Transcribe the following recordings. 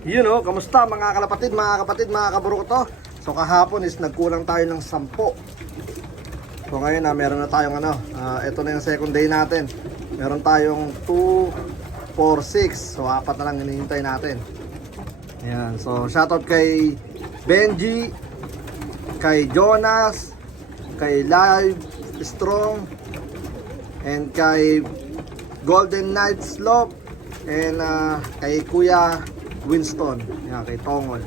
Yun o, kamusta mga kalapatid, mga kapatid, mga kaburok to? So kahapon is nagkulang tayo ng 10. So ngayon na meron na tayong ano, ah, ito na yung second day natin. Meron tayong 2, 4, 6. So apat na lang hinihintay natin. Ayan, so shoutout kay Benji, kay Jonas, kay Live Strong, and kay Golden Knight Slope, and ah, kay Kuya Winston, yan, kay Tongol.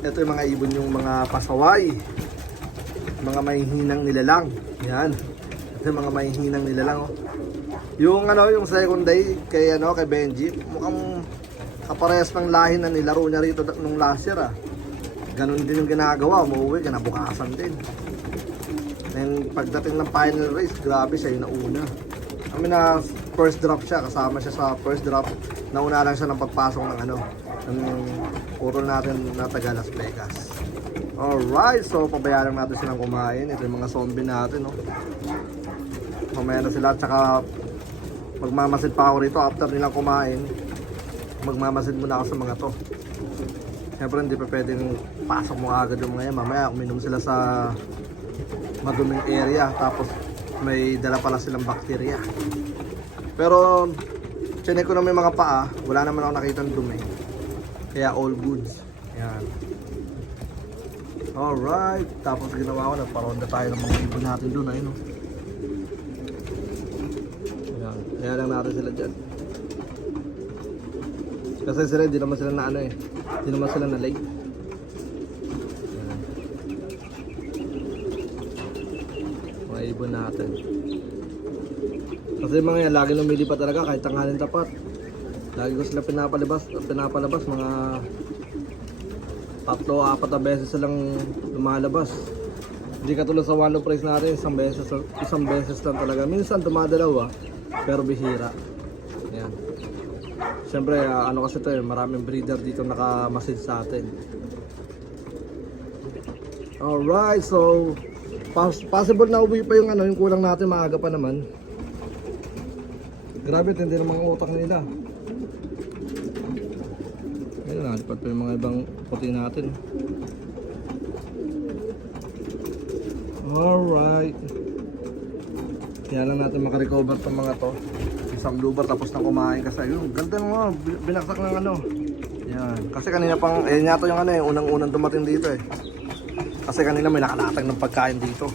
Ito yung mga ibon yung mga pasaway, mga mahihinang nilalang. Yan. Ito yung mga mahihinang nilalang. Oh. Yung ano, yung second day kay ano, kay Benji, mukhang kaparehas ng lahi na nilaro niya rito nung last year ah. Ganun din yung ginagawa, umuwi, kinabukasan din. And pagdating ng final race, grabe siya yung nauna. Kami na first drop siya, kasama siya sa first drop. Nauna lang siya ng pagpasok ng ano, ng puro natin na taga Las Vegas. Alright, so pabayaan natin silang kumain. Ito yung mga zombie natin, no. Mamaya na sila, tsaka magmamasid pa ako rito after nilang kumain. Magmamasid muna ako sa mga to. Siyempre hindi pa pwedeng pasok mo agad yung mga yan. Mamaya uminom sila sa maduming area tapos may dala pala silang bakterya. Pero chinek ko na may mga paa, wala naman ako nakita ng dumi. Kaya all goods. Yan. Alright, tapos ginawa ko, nagparonda tayo ng mga ibon natin doon, ayun o. Ayan, kaya lang natin sila dyan. Kasi sila, hindi naman sila na ano eh. Hindi naman sila na late. Ayan. Ibon natin. Kasi mga yan, lagi lumilipat talaga kahit tanghalin tapat. Lagi ko sila pinapalabas, pinapalabas mga tatlo, apat na beses silang lumalabas. Hindi katulad sa one price natin, isang beses, isang beses lang talaga. Minsan dumadalawa, pero bihira. Yan. Siyempre, ah, ano kasi to eh, maraming breeder dito nakamasid sa atin. Alright, so pos- possible na uwi pa yung ano, yung kulang natin, maaga pa naman. Grabe, tindi ng mga utak nila. Ayun, nalipat pa yung mga ibang puti natin. Alright. Kaya lang natin makarecover itong mga to. Isang blue bar tapos na kumain kasi yun. Ganda mo, binaksak ng ano. Yan. Kasi kanina pang, eh yata yung ano eh, unang-unang dumating dito eh. Kasi kanina may nakalatag ng pagkain dito.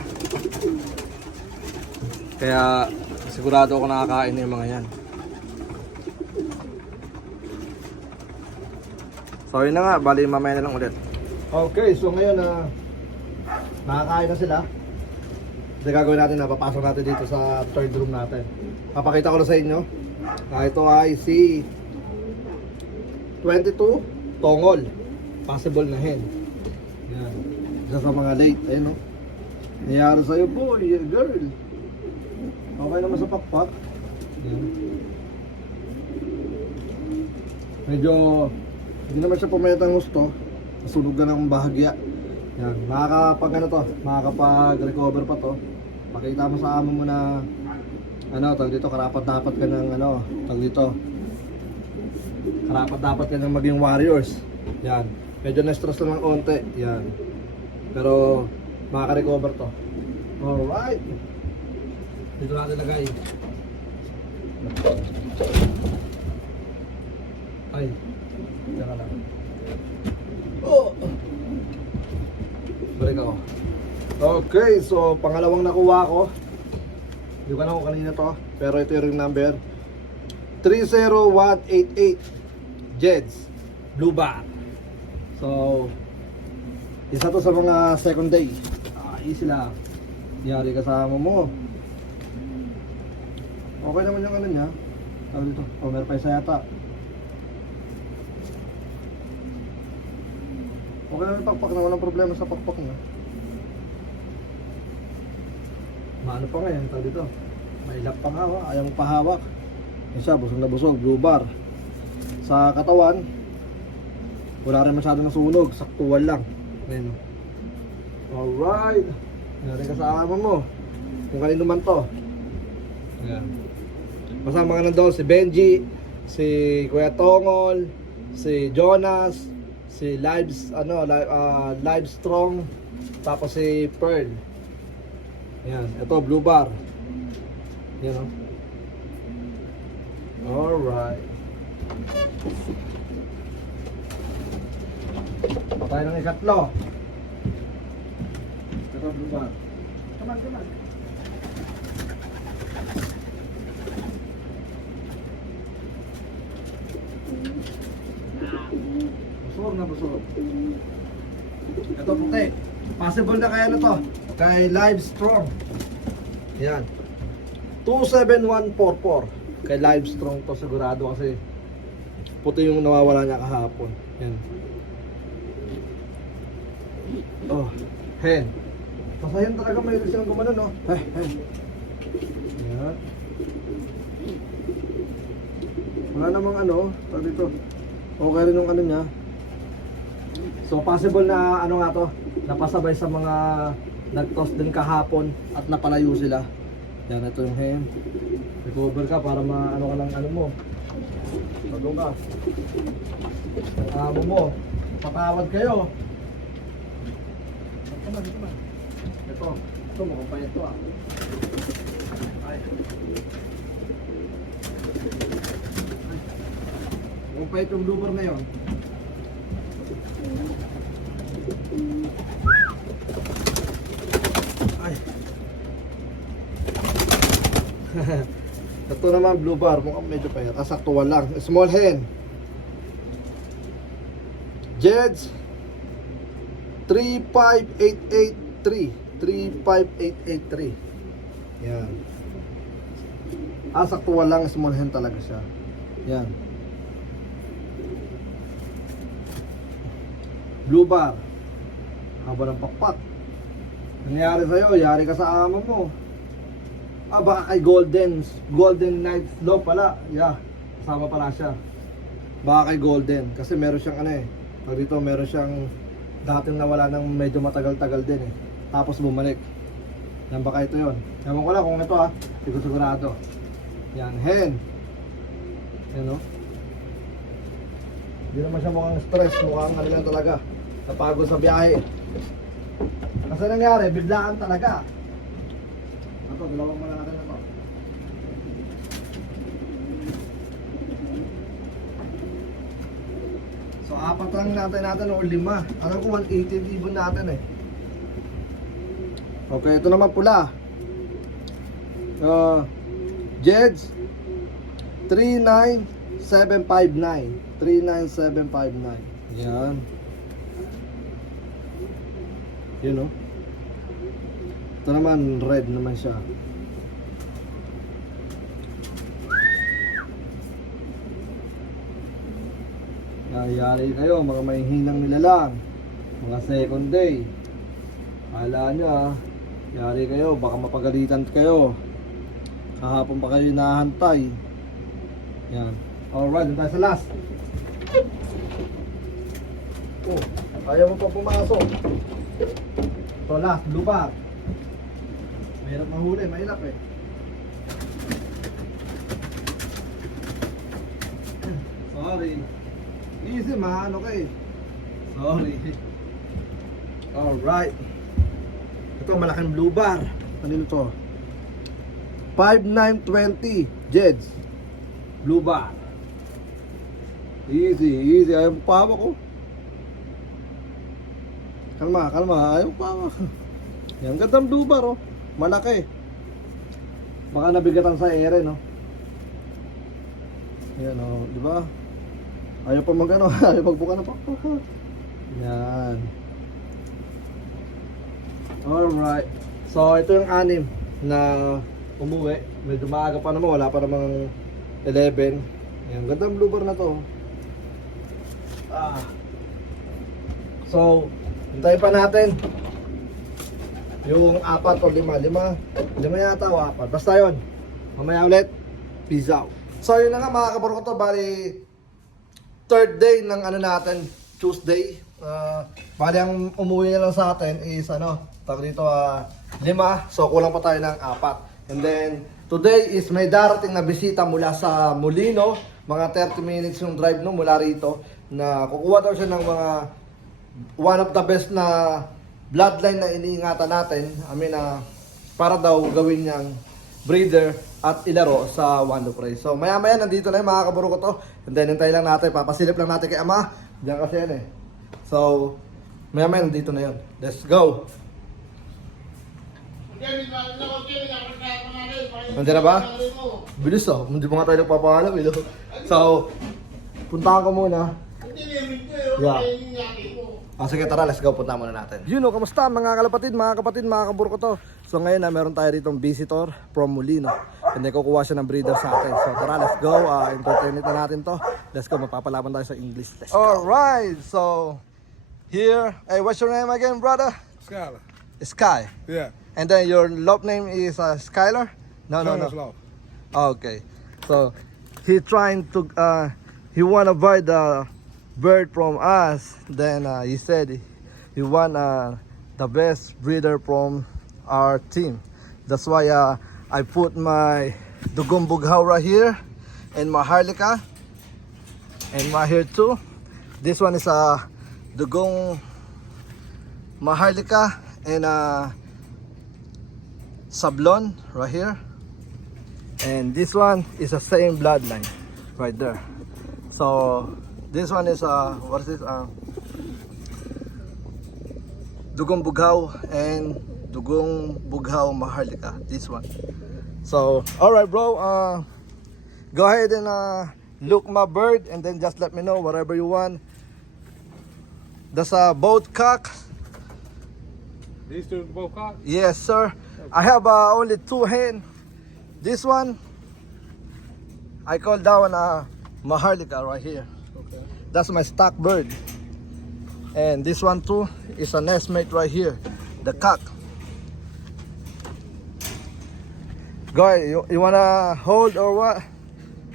Kaya sigurado ako nakakain na yung mga yan. So yun na nga, bali mamaya na lang ulit. Okay, so ngayon na nakakain na sila. Kasi gagawin natin na papasok natin dito sa third room natin. Papakita ko na sa inyo. Ah, ito ay si 22 Tongol. Possible na hen. Yan. Isa sa mga late. Ayun no. Nangyari sa'yo boy, girl. Okay naman sa pakpak. Yan. Medyo hindi naman siya pumayat ng gusto. Nasunog na ng bahagya. Yan, makakapag ano to, makakapag recover pa to. Makita mo sa amo mo na ano, tag dito karapat dapat ka ng ano, tag dito. Karapat dapat ka ng maging warriors. Yan. Medyo na-stress lang ng onte. Yan. Pero makaka-recover to. Alright. Dito natin lagay. Ay. Diyan ka lang. Oh! Balik ako. Okay, so pangalawang nakuha ko. Hindi ko na kung kanina to. Pero ito yung ring number. 30188 Jeds Blue Bar. So, isa to sa mga second day. Ah, easy lang. Yari kasama mo. Okay naman yung ano niya. Tawag dito. Oh, meron pa isa yata. Okay naman yung pakpak na walang problema sa pakpak niya. Maano pa nga yan, tawag dito. May ilap pa nga, oh. ayaw mo pahawak. Siya, busog na busog, blue bar. Sa katawan, wala rin masyado ng sunog, saktuan lang. Ayan. oh. Alright. Yan rin kasama mo. Kung kanino man to. Ayan. Kasama ka na doon si Benji, si Kuya Tongol, si Jonas, si Lives, ano, live, ah, live Strong, tapos si Pearl. Yan, ito Blue Bar. Yan oh. Alright. Patay ng ikatlo. Ito Blue Bar. Come on, Busog na busog. Ito puti. Possible na kaya na to. Kay Live Strong. Yan. 27144. Kay Live Strong to sigurado kasi puti yung nawawala niya kahapon. Yan. Oh, hen. Pasayan talaga may silang gumano, no? Eh, hen. Yan. Wala namang ano, dito. Okay rin yung ano niya. So possible na ano nga to, napasabay sa mga nag-toss din kahapon at napalayo sila. Yan, ito yung hem. Recover ka para ma ano ka ng ano mo. Bago ka. Ang amo mo. Patawad kayo. Come on, come on. Ito. Ito, mukhang pa ito ah. Ay. Mukhang pa itong blooper na yun. Ito naman blue bar, mukhang medyo payat. Ah, saktuan lang. Small hen. Jeds 35883 35883 Yan. Ah, saktuan lang. Small hen talaga siya. Yan. Blue bar. Haba ng pakpak. Nangyari sa'yo, yari ka sa amo mo. Ah, baka kay Golden, Golden Knight Law pala. Yeah, kasama pala siya. Baka kay Golden, kasi meron siyang ano eh. Pag dito, meron siyang dating nawala ng medyo matagal-tagal din eh. Tapos bumalik. Yan baka ito yon. Ewan ko lang kung ito ah. Hindi sigurado. Yan, hen. Yan oh. Hindi naman siya mukhang stress, mukhang ano lang talaga. Napagod sa biyahe. Kasi nangyari, biglaan talaga. Ito, dalawang muna natin ito. So, apat lang natin natin o lima. Alam ko 180 ibon natin eh. Okay, ito naman pula. Uh, Jeds 39759 39759 Yan Yun oh Ito naman red naman siya. Nayari kayo mga may hinang nilalang. Mga second day. Kala nyo ah Yari kayo baka mapagalitan kayo. Kahapon pa kayo nahantay Yan. Alright, dun tayo sa last. Oh, ayaw mo pa pumasok Blue bar Mahirap mahuli, mahirap eh. Sorry. Easy man, okay. Sorry. Alright Ito malaking blue bar. Ano to? 5920 Jeds. Blue bar. Easy, easy. Ayaw mo pa ko Kalma, kalma. Ayaw pa. Yan, gandang blue bar oh Malaki. Baka nabigatan sa ere no? Yan oh, di ba? Ayaw pa mag ano, ayaw magbuka na pa Yan. Alright. So ito yung anim na umuwi. Medyo maaga pa naman, wala pa namang 11 Yan, gandang blue bar na to. Ah. So, hintayin pa natin yung apat o lima, lima, lima yata o apat. Basta yun. Mamaya ulit. Peace out. So yun na nga mga kabaro ko to. Bali, third day ng ano natin, Tuesday. Uh, bali ang umuwi na lang sa atin is ano, tawag dito ah, lima. So kulang pa tayo ng apat. And then, today is may darating na bisita mula sa Molino. mga 30 minutes yung drive no mula rito na kukuha daw siya ng mga one of the best na bloodline na iniingatan natin. I mean, na para daw gawin niyang breeder at ilaro sa Loop Race. So, maya-maya nandito na yung mga kaburo ko to. And then, hintay lang natin. Papasilip lang natin kay Ama. Diyan kasi yan eh. So, maya-maya nandito na yun. Let's go! Nandiyan na ba? Bilis oh. Hindi pa nga tayo nagpapaalam eh. So, puntahan ko muna. Yeah. Ah, sige, tara, let's go. Punta muna natin. You know, kamusta mga kalapatid, mga kapatid, mga kaburo ko to. So ngayon na meron tayo rito visitor from Molino. Hindi kukuha siya ng breeder sa atin. So tara, let's go. Uh, entertain na natin to. Let's go, mapapalaban tayo sa English. Let's go. Alright, so here, hey, what's your name again, brother? Skylar. Sky. Yeah. And then your love name is uh, Skylar? No, no, no. Slow. Okay. So he trying to uh he wanna buy the bird from us. Then uh, he said he want uh, the best breeder from our team. That's why uh, I put my Dugong Bughaw here and my Harlika and my here too. This one is a uh, Dugong Maharlika and uh, Sablon right here. And this one is the same bloodline right there. So this one is uh what is this? Uh, Dugong Bughaw and Dugong Bughaw Maharlika. This one. So alright bro, uh go ahead and uh look my bird and then just let me know whatever you want. That's a both cock. These two both caught? Yes, sir. I have uh, only two hen. This one, I call that one a Maharlika right here. That's my stock bird. And this one too is a nest mate right here, the cock. Go ahead, you, you wanna hold or what?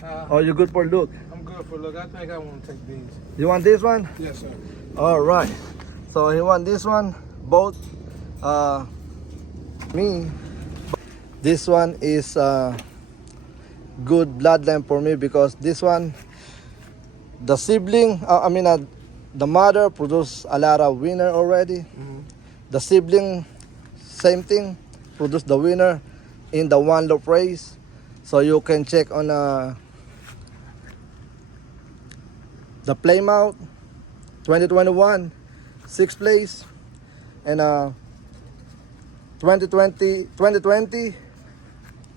Uh, Or you good for look? I'm good for look. I think I want to take these. You want this one? Yes, sir. All right. So he want this one, both. Uh, me. This one is uh, good bloodline for me because this one, the sibling. Uh, I mean, uh, the mother produced a lot of winner already. The sibling, same thing, produced the winner in the one loop race. So you can check on uh, the Playmount 2021 sixth place and uh 2020 2020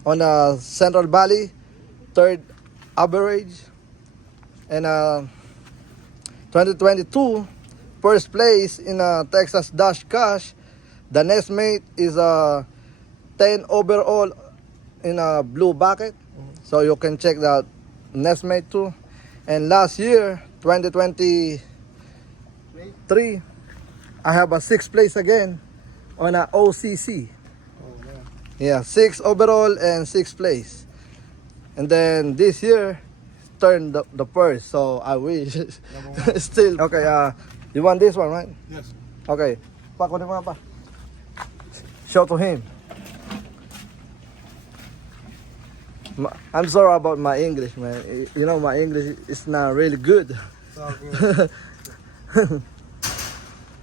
on uh Central Valley third average and uh 2022 first place in uh Texas Dash Cash the next mate is uh 10 overall in a blue bucket so you can check that next mate too and last year 2023. I have a sixth place again on a OCC. Oh. Yeah, six overall and sixth place. And then this year, turned the, the first. So I wish. Still. Okay, uh, you want this one, right? Yes. Okay. Pa, kunin mo nga pa. Show to him. Ma- I'm sorry about my English, man. You know, my English is not really good. Good.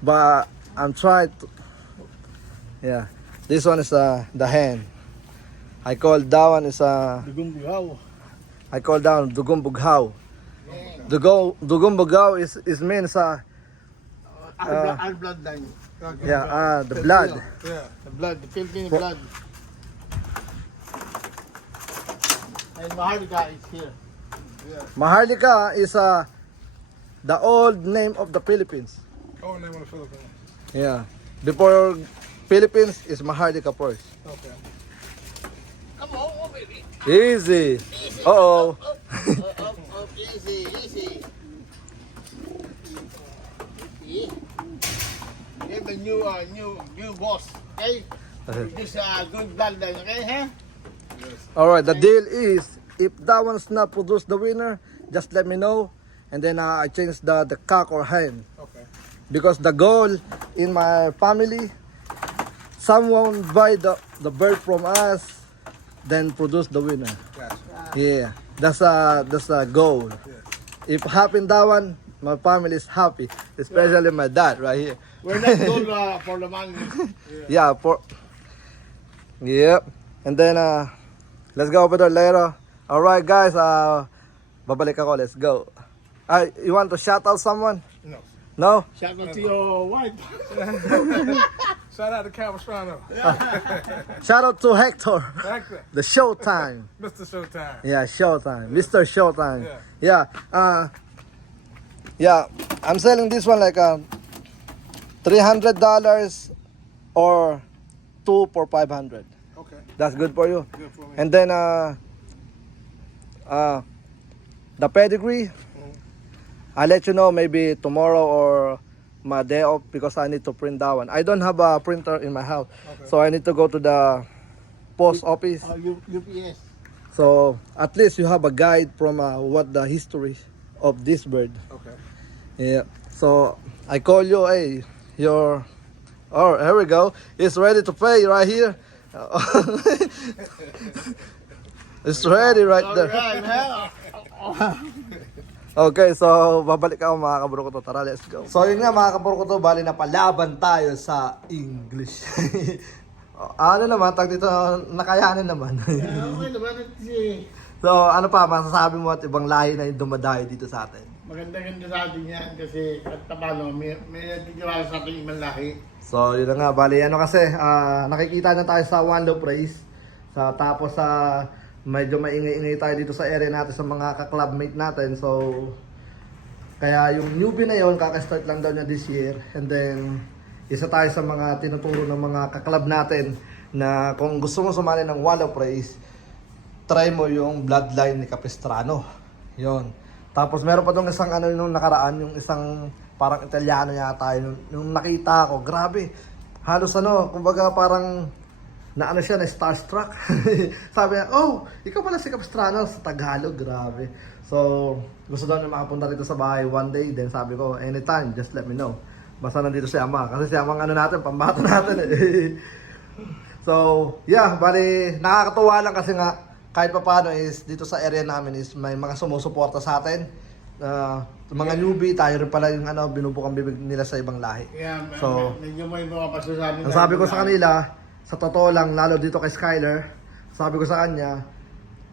but I'm trying to. Yeah, this one is uh, the hand. I call that one is uh, Dugumbuhaw. I call down Dugong Bughaw. Dugong Dugong Bughaw is is means uh, Our, our bloodline. yeah uh, the blood. Yeah. The blood, the Filipino blood. And Maharlika is here. Yeah. Maharlika is uh, the old name of the Philippines. Oh, name of the Philippines. Yeah, before Philippines is Maharlika first. Okay. Come on, oh, baby. Easy. Uh oh. Easy, easy. We have a new, uh, new, new boss. Okay? This uh, good bloodline. Okay, huh? All right. The deal is if that one's not produce the winner, just let me know, and then uh, I change the the cock or hen. Okay. because the goal in my family someone buy the, the bird from us then produce the winner Gotcha. yeah That's a that's a goal. If happen that one, my family is happy, especially my dad right here. We're not good uh, for the money. Yeah, for Yep. And then uh let's go over there later. All right, guys, uh babalik ako. Let's go. Uh, you want to shout out someone? No. No? Shout out to your wife. Shout out to Capistrano. Shout out to Hector. Exactly. The Showtime. Mr. Showtime. Yeah, Showtime. Mr. Showtime. Yeah. Yeah. Uh Yeah, I'm selling this one like uh $300 or two for 500. Okay. That's good for you. Good for me. And then uh uh the pedigree I'll let you know maybe tomorrow or my day off because I need to print that one. I don't have a printer in my house. Okay. So I need to go to the post office. Uh, UPS. So at least you have a guide from uh, what the history of this bird. Okay. Yeah. So I call you, hey, your oh here we go. It's ready to pay right here. it's ready right there. Okay, so babalik ako mga kaburo ko to. Tara, let's go. So yun nga mga kaburo ko to, bali na palaban tayo sa English. ano naman, tag dito, nakayanin naman. Okay naman so ano pa, masasabi mo at ibang lahi na yung dumadayo dito sa atin? maganda-ganda sa atin yan kasi at paano, may, may nagtitiwala sa ating ibang lahi. So, yun na nga, bali, ano kasi, ah, nakikita na tayo sa One Love Race. Sa, tapos sa, medyo maingay-ingay tayo dito sa area natin sa mga ka-clubmate natin. So, kaya yung newbie na yon kaka-start lang daw niya this year. And then, isa tayo sa mga tinuturo ng mga ka-club natin na kung gusto mo sumali ng One Love Race, try mo yung bloodline ni Capistrano. Yon. Tapos meron pa dong isang ano nung nakaraan, yung isang parang Italiano yata yun. Nung nakita ko, grabe. Halos ano, kumbaga parang na ano siya, na starstruck. Sabi niya, oh, ikaw pala si Capistrano sa Tagalog, grabe. So, gusto daw niya makapunta rito sa bahay one day. Then sabi ko, anytime, just let me know. Basta nandito si Ama. Kasi si Ama ang ano natin, pambato natin eh. So, yeah, bali, nakakatuwa lang kasi nga, kahit pa paano is, dito sa area namin is may mga sumusuporta sa atin. Uh, mga newbie, tayo rin pala yung ano, binubukang bibig nila sa ibang lahi. Kaya So, med- medyo may mga pasasabi. Ang sabi ko sa kanila, sa totoo lang, lalo dito kay Skyler, sabi ko sa kanya,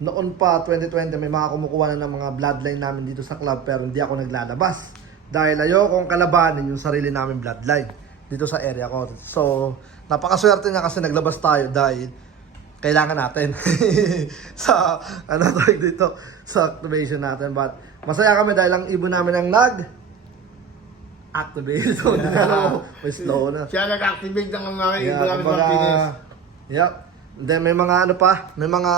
noon pa, 2020, may mga kumukuha na ng mga bloodline namin dito sa club pero hindi ako naglalabas. Dahil ayokong kalabanin yung sarili namin bloodline dito sa area ko. So, napakaswerte niya kasi naglabas tayo dahil kailangan natin sa ano dito sa activation natin but masaya kami dahil ang ibon namin ang nag activate so na ano, may slow na Siya nag-activate ng mga Yeah, ibang kumbaga, Martinez. Yep. And then may mga ano pa, may mga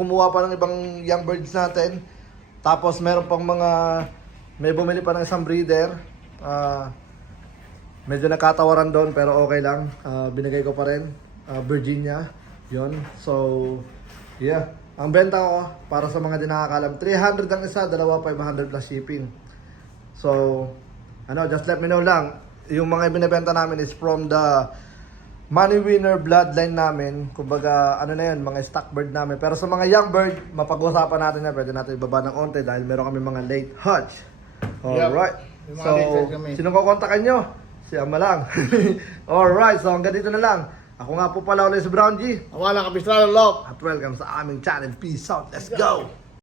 kumuha pa ng ibang young birds natin. Tapos meron pang mga, may bumili pa ng isang breeder. Ah, medyo nakatawaran doon pero okay lang. Ah, binigay ko pa rin. Ah, Virginia. yon So, yeah. Ang benta ko para sa mga di nakakalam, 300 ang isa, dalawa 500 plus shipping. So, ano, just let me know lang. Yung mga binibenta namin is from the money winner bloodline namin. Kumbaga, ano na yun, mga stock bird namin. Pero sa mga young bird, mapag-usapan natin yan. Pwede natin ibaba ng onte dahil meron kami mga late hatch. Alright. Mga So, late hatch kami. sino kukontakan nyo? Si Ama lang. Alright, so hanggang dito na lang. Ako nga po pala ulit si Brown G. Ang wala kapistrano, love. At welcome sa aming channel. Peace out. Let's go!